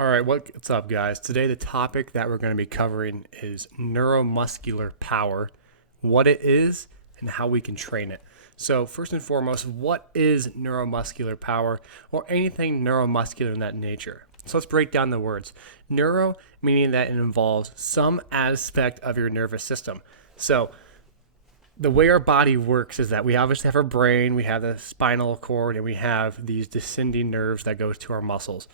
All right, what's up, guys? Today, the topic that we're going to be covering is neuromuscular power, what it is, and how we can train it. So, first and foremost, what is neuromuscular power or anything neuromuscular in that nature? So, let's break down the words. Neuro, meaning that it involves some aspect of your nervous system. So, the way our body works is that we obviously have our brain, we have the spinal cord, and we have these descending nerves that goes to our muscles.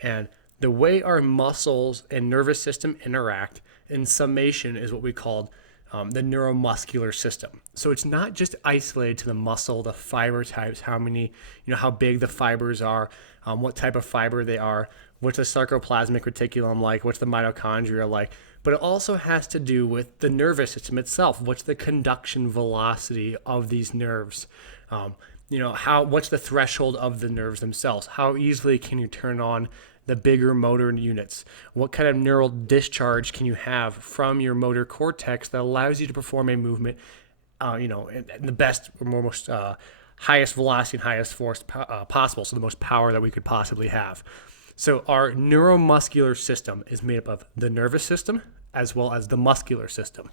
And the way our muscles and nervous system interact in summation is what we call the neuromuscular system. So it's not just isolated to the muscle, the fiber types, how many, how big the fibers are, what type of fiber they are, what's the sarcoplasmic reticulum like, what's the mitochondria like, but it also has to do with the nervous system itself. What's the conduction velocity of these nerves? What's the threshold of the nerves themselves? How easily can you turn on the bigger motor units? What kind of neural discharge can you have from your motor cortex that allows you to perform a movement, in the best or most highest velocity and highest force possible, so the most power that we could possibly have. So our neuromuscular system is made up of the nervous system as well as the muscular system.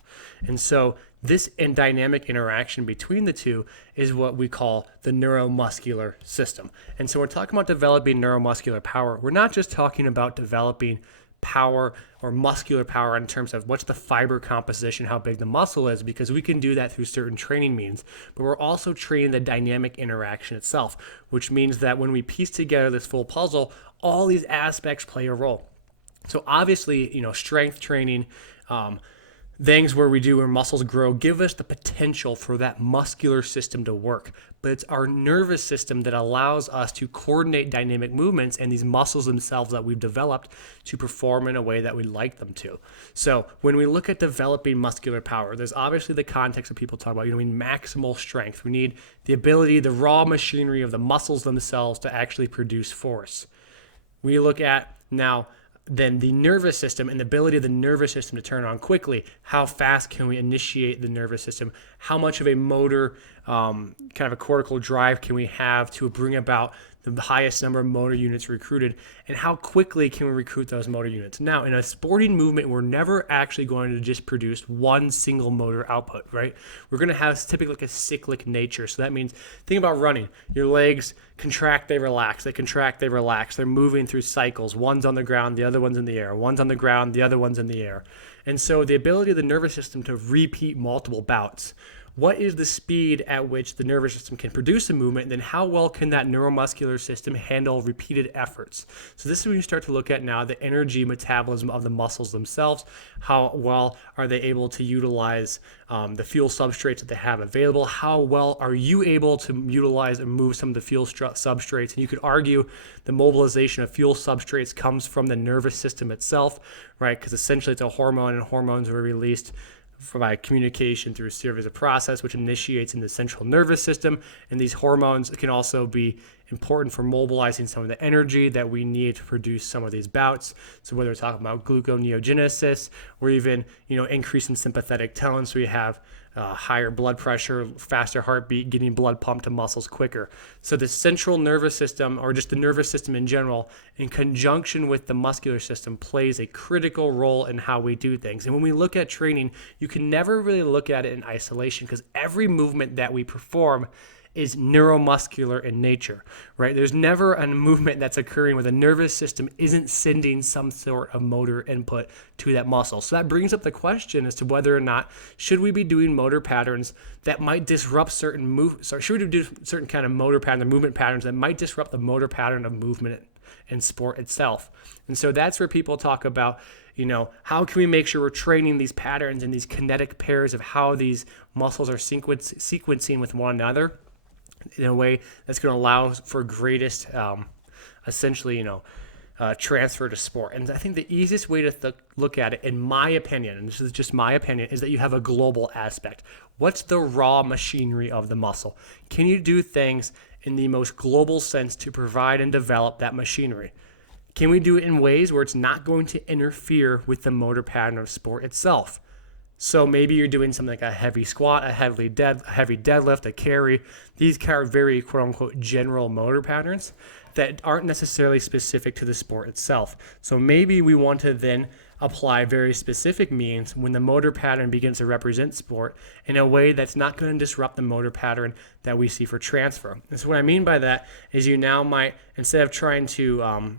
And so this dynamic interaction between the two is what we call the neuromuscular system. And so we're talking about developing neuromuscular power. We're not just talking about developing power or muscular power in terms of what's the fiber composition, how big the muscle is, because we can do that through certain training means. But we're also training the dynamic interaction itself, which means that when we piece together this full puzzle, all these aspects play a role. So obviously, strength training, things where muscles grow, give us the potential for that muscular system to work. But it's our nervous system that allows us to coordinate dynamic movements and these muscles themselves that we've developed to perform in a way that we like them to. So when we look at developing muscular power, there's obviously the context that people talk about. We need maximal strength. We need the ability, the raw machinery of the muscles themselves to actually produce force. We look at now then the nervous system and the ability of the nervous system to turn on quickly. How fast can we initiate the nervous system? How much of a motor, kind of a cortical drive can we have to bring about the highest number of motor units recruited? And how quickly can we recruit those motor units? Now, in a sporting movement, we're never actually going to just produce one single motor output, right? We're going to have typically like a cyclic nature. So that means, think about running. Your legs contract, they relax. They contract, they relax. They're moving through cycles. One's on the ground, the other one's in the air. One's on the ground, the other one's in the air. And so the ability of the nervous system to repeat multiple bouts. What is the speed at which the nervous system can produce a movement, and then how well can that neuromuscular system handle repeated efforts? So this is when you start to look at now the energy metabolism of the muscles themselves. How well are they able to utilize the fuel substrates that they have available? How well are you able to utilize and move some of the fuel substrates? And you could argue the mobilization of fuel substrates comes from the nervous system itself, right? Because essentially it's a hormone, and hormones are released by communication through a series of process which initiates in the central nervous system. And these hormones can also be important for mobilizing some of the energy that we need to produce some of these bouts. So whether we're talking about gluconeogenesis or even, increase in sympathetic tone, so we have higher blood pressure, faster heartbeat, getting blood pumped to muscles quicker. So the central nervous system, or just the nervous system in general, in conjunction with the muscular system, plays a critical role in how we do things. And when we look at training, you can never really look at it in isolation, because every movement that we perform is neuromuscular in nature, right? There's never a movement that's occurring where the nervous system isn't sending some sort of motor input to that muscle. So that brings up the question as to whether or not should we be doing motor patterns that might disrupt should we do certain kind of motor pattern, the movement patterns that might disrupt the motor pattern of movement and sport itself. And so that's where people talk about, how can we make sure we're training these patterns and these kinetic pairs of how these muscles are sequencing with one another in a way that's going to allow for greatest, transfer to sport. And I think the easiest way to look at it, in my opinion, and this is just my opinion, is that you have a global aspect. What's the raw machinery of the muscle? Can you do things in the most global sense to provide and develop that machinery? Can we do it in ways where it's not going to interfere with the motor pattern of sport itself? So maybe you're doing something like a heavy squat, a heavy deadlift, a carry. These are very quote unquote general motor patterns that aren't necessarily specific to the sport itself. So maybe we want to then apply very specific means when the motor pattern begins to represent sport in a way that's not going to disrupt the motor pattern that we see for transfer. And so what I mean by that is you now might, instead of trying to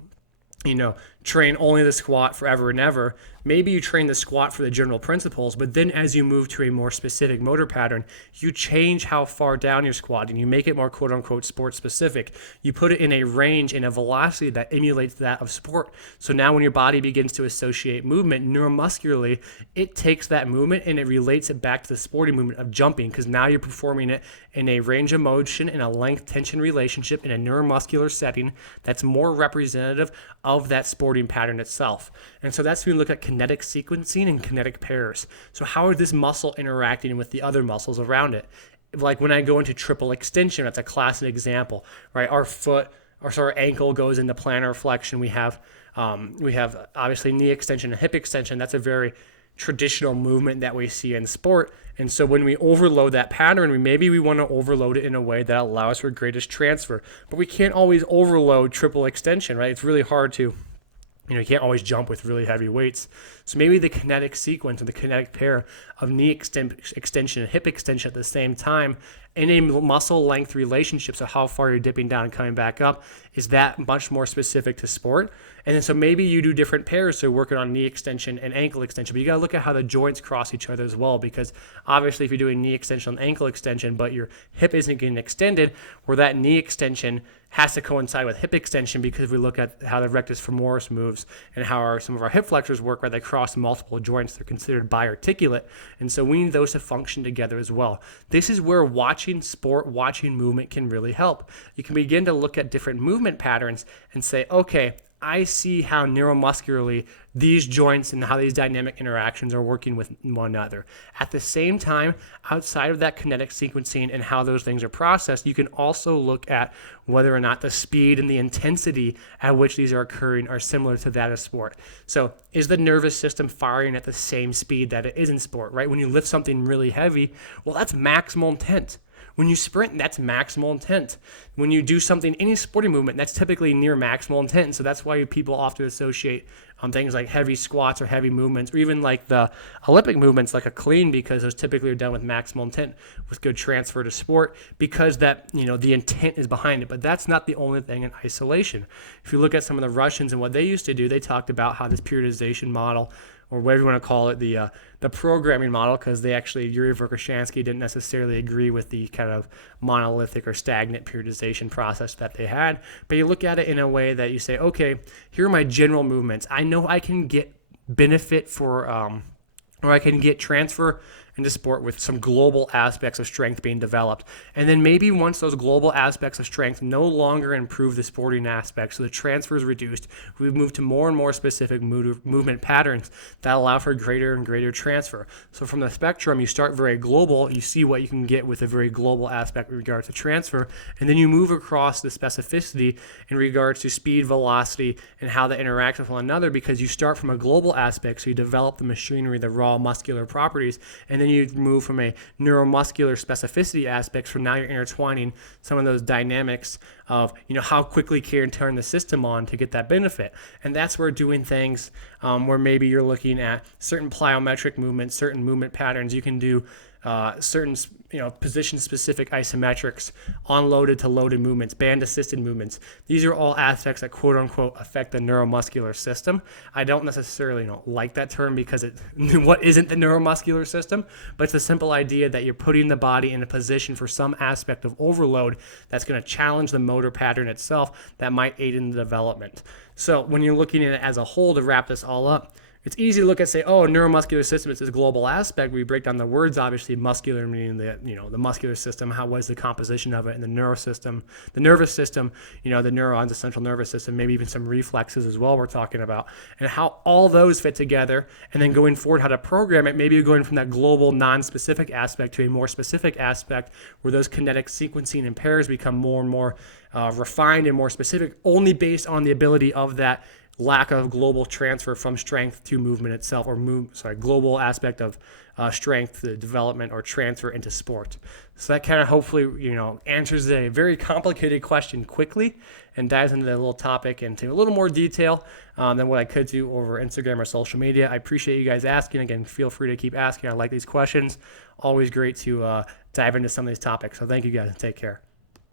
train only the squat forever and ever, maybe you train the squat for the general principles, but then as you move to a more specific motor pattern, you change how far down you're squatting. You make it more quote unquote sport specific. You put it in a range and a velocity that emulates that of sport. So now when your body begins to associate movement neuromuscularly, it takes that movement and it relates it back to the sporting movement of jumping, because now you're performing it in a range of motion and a length tension relationship in a neuromuscular setting that's more representative of that sporting pattern itself. And so that's when we look at kinetic sequencing and kinetic pairs. So how is this muscle interacting with the other muscles around it? Like when I go into triple extension, that's a classic example, right? Our ankle goes into plantar flexion. We have obviously knee extension and hip extension. That's a very traditional movement that we see in sport. And so when we overload that pattern, maybe we want to overload it in a way that allows for greatest transfer. But we can't always overload triple extension, right? It's really hard to, you can't always jump with really heavy weights. So maybe the kinetic sequence or the kinetic pair of knee extension and hip extension at the same time in a muscle length relationship, so how far you're dipping down and coming back up, is that much more specific to sport. And then so maybe you do different pairs, so working on knee extension and ankle extension. But you got to look at how the joints cross each other as well, because obviously if you're doing knee extension and ankle extension, but your hip isn't getting extended, where that knee extension has to coincide with hip extension, because we look at how the rectus femoris moves and how some of our hip flexors work, where they cross multiple joints. They're considered biarticulate. And so we need those to function together as well. This is where watching sport, watching movement can really help. You can begin to look at different movement patterns and say, okay, I see how neuromuscularly these joints and how these dynamic interactions are working with one another. At the same time, outside of that kinetic sequencing and how those things are processed, you can also look at whether or not the speed and the intensity at which these are occurring are similar to that of sport. So is the nervous system firing at the same speed that it is in sport, right? When you lift something really heavy, well, that's maximal intent. When you sprint, that's maximal intent. When you do something, any sporting movement, that's typically near maximal intent. And so that's why people often associate things like heavy squats or heavy movements, or even like the Olympic movements like a clean, because those typically are done with maximal intent with good transfer to sport, because that, the intent is behind it. But that's not the only thing in isolation. If you look at some of the Russians and what they used to do, they talked about how this periodization model, or whatever you want to call it, the programming model, because Yuri Verkhoshansky didn't necessarily agree with the kind of monolithic or stagnant periodization process that they had. But you look at it in a way that you say, okay, here are my general movements. I know I can get benefit for, or I can get transfer into sport with some global aspects of strength being developed. And then maybe once those global aspects of strength no longer improve the sporting aspects, so the transfer is reduced, we've moved to more and more specific movement patterns that allow for greater and greater transfer. So from the spectrum, you start very global, you see what you can get with a very global aspect in regards to transfer, and then you move across the specificity in regards to speed, velocity, and how they interact with one another, because you start from a global aspect, so you develop the machinery, the raw muscular properties, and then you move from a neuromuscular specificity aspect, so now you're intertwining some of those dynamics of how quickly can you turn the system on to get that benefit. And that's where doing things where maybe you're looking at certain plyometric movements, certain movement patterns. You can do certain position-specific isometrics, on-loaded to loaded movements, band-assisted movements. These are all aspects that quote-unquote affect the neuromuscular system. I don't necessarily like that term, because what isn't the neuromuscular system? But it's the simple idea that you're putting the body in a position for some aspect of overload that's going to challenge the motor pattern itself that might aid in the development. So when you're looking at it as a whole, to wrap this all up, it's easy to look at, say, neuromuscular system is this global aspect. We break down the words, obviously, muscular meaning the muscular system, what is the composition of it, and the nervous system, the neurons, the central nervous system, maybe even some reflexes as well we're talking about, and how all those fit together. And then going forward, how to program it, maybe you're going from that global non-specific aspect to a more specific aspect, where those kinetic sequencing and pairs become more and more refined and more specific, only based on the ability of that lack of global transfer from strength to movement itself, or global aspect of strength development or transfer into sport. So that kind of hopefully, answers a very complicated question quickly and dives into that little topic into a little more detail than what I could do over Instagram or social media. I appreciate you guys asking. Again, feel free to keep asking. I like these questions. Always great to dive into some of these topics. So thank you guys and take care.